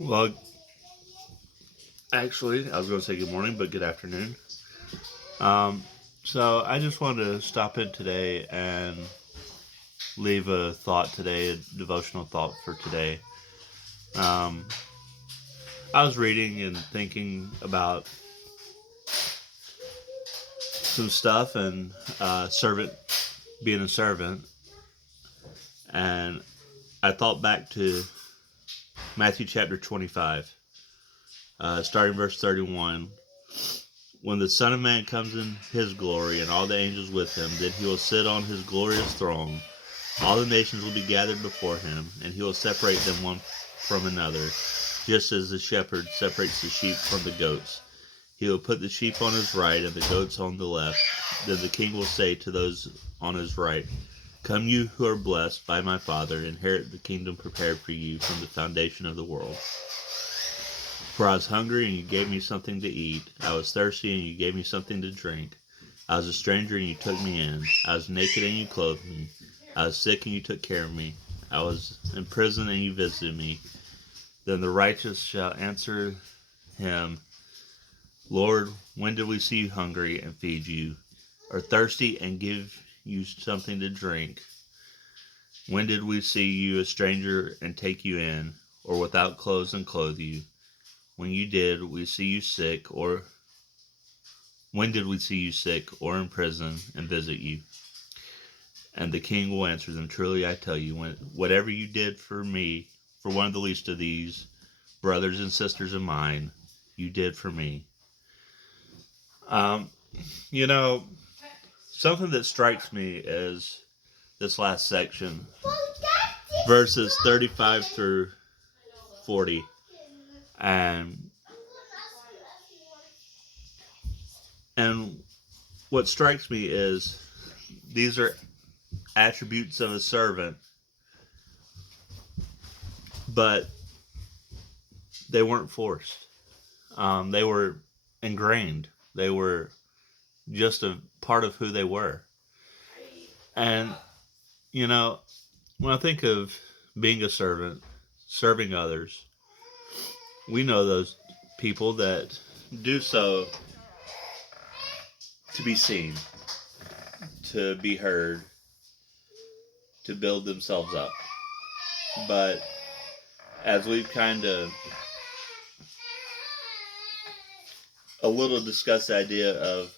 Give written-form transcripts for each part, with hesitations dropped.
Well, actually, I was going to say good morning, but good afternoon. Um, so I just wanted to stop in today and leave a thought today, a devotional thought for today. Um, I was reading and thinking about some stuff and being a servant, and I thought back to Matthew chapter 25, starting verse 31. When the Son of Man comes in his glory and all the angels with him, then he will sit on his glorious throne. All the nations will be gathered before him, and he will separate them one from another, just as the shepherd separates the sheep from the goats. He will put the sheep on his right and the goats on the left. Then the king will say to those on his right, "Come, you who are blessed by my Father, inherit the kingdom prepared for you from the foundation of the world. For I was hungry, and you gave me something to eat. I was thirsty, and you gave me something to drink. I was a stranger, and you took me in. I was naked, and you clothed me. I was sick, and you took care of me. I was in prison, and you visited me." Then the righteous shall answer him, "Lord, when did we see you hungry and feed you, or thirsty and give you something to drink? When did we see you a stranger and take you in, or without clothes and clothe you? When you did we see you sick, or when did we see you sick or in prison and visit you?" And the king will answer them, "Truly I tell you, whatever you did for me, for one of the least of these brothers and sisters of mine, you did for me." Um, you know, something that strikes me is this last section, verses 35 through 40. And and what strikes me is these are attributes of a servant, but they weren't forced. They were ingrained. They were just a part of who they were. And, you know, when I think of being a servant, serving others, we know those people that do so to be seen, to be heard, to build themselves up. But as we've kind of a little discussed the idea of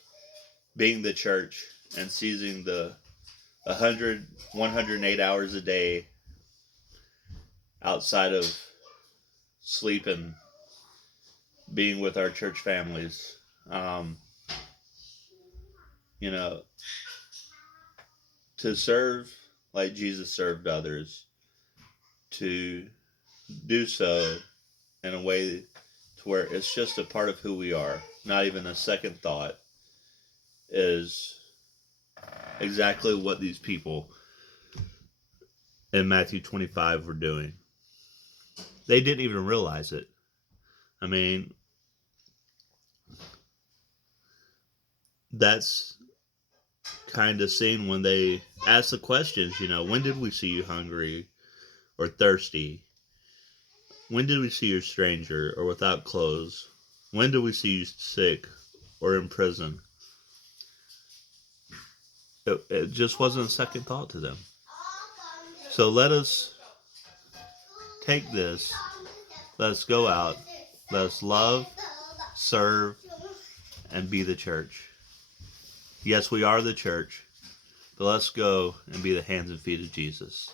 being the church and seizing the 108 hours a day outside of sleep and being with our church families, um, you know, to serve like Jesus served others, to do so in a way to where it's just a part of who we are, not even a second thought, is exactly what these people in Matthew 25 were doing. They didn't even realize it. I mean, that's kind of seen when they ask the questions, when did we see you hungry or thirsty? When did we see you a stranger or without clothes? When did we see you sick or in prison? It just wasn't a second thought to them. So let us take this, let us go out, let us love, serve, and be the church. Yes, we are the church, but let's go and be the hands and feet of Jesus.